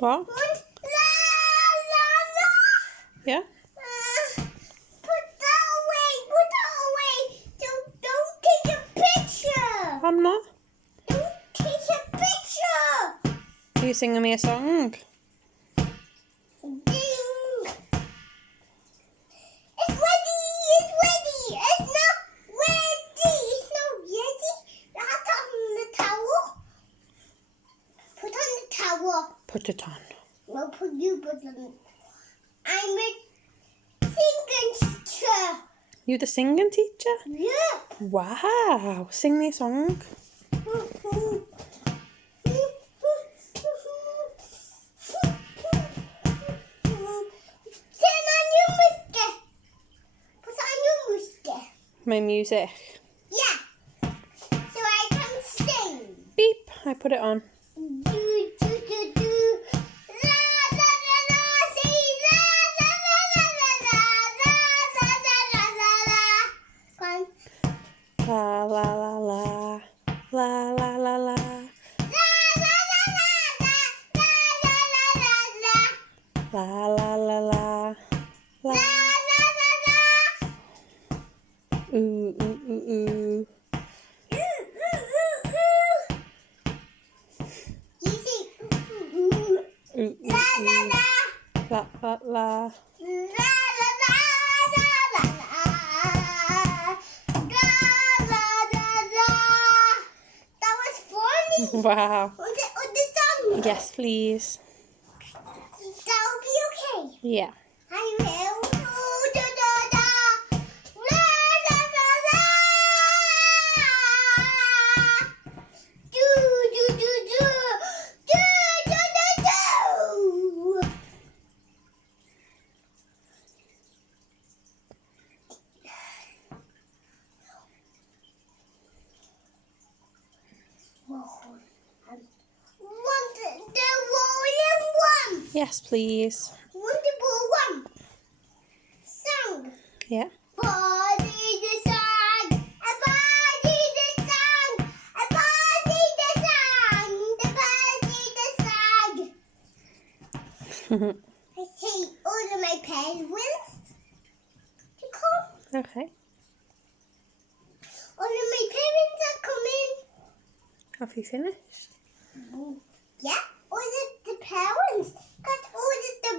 What? Yeah? Put that away. Don't take a picture. I'm not. Don't take a picture. Are you singing me a song? Ding. It's ready. It's not ready. You have to on the towel. Put on the towel. Put it on. No, put on. I'm a singing teacher. You the singing teacher? Yeah. Wow. Sing me a song. My music. Yeah. So I can sing. Beep. I put it on. Do, do, do, do. La, la, la, la. Say la, la, la, la, la, la, la, la, la, la, la, la. Go on. La la la la. La la la la. La la la la. La. Ooh ooh ooh ooh. Ooh ooh ooh. La la la. That was funny. Wow. On the song. Yes, please. That will be okay. Yeah. I will. Da, da, da. La, la, la, la. Do, do, do, do. Do, do, do, do. Want the rolling one. Yes, please. Wonderful one. Song. Yeah. Body the song. A body the song. A body the song. The body the song. I say all of my penguins to come. Okay. All of my parents are coming. Have you finished? Yeah, all of the parents got all of the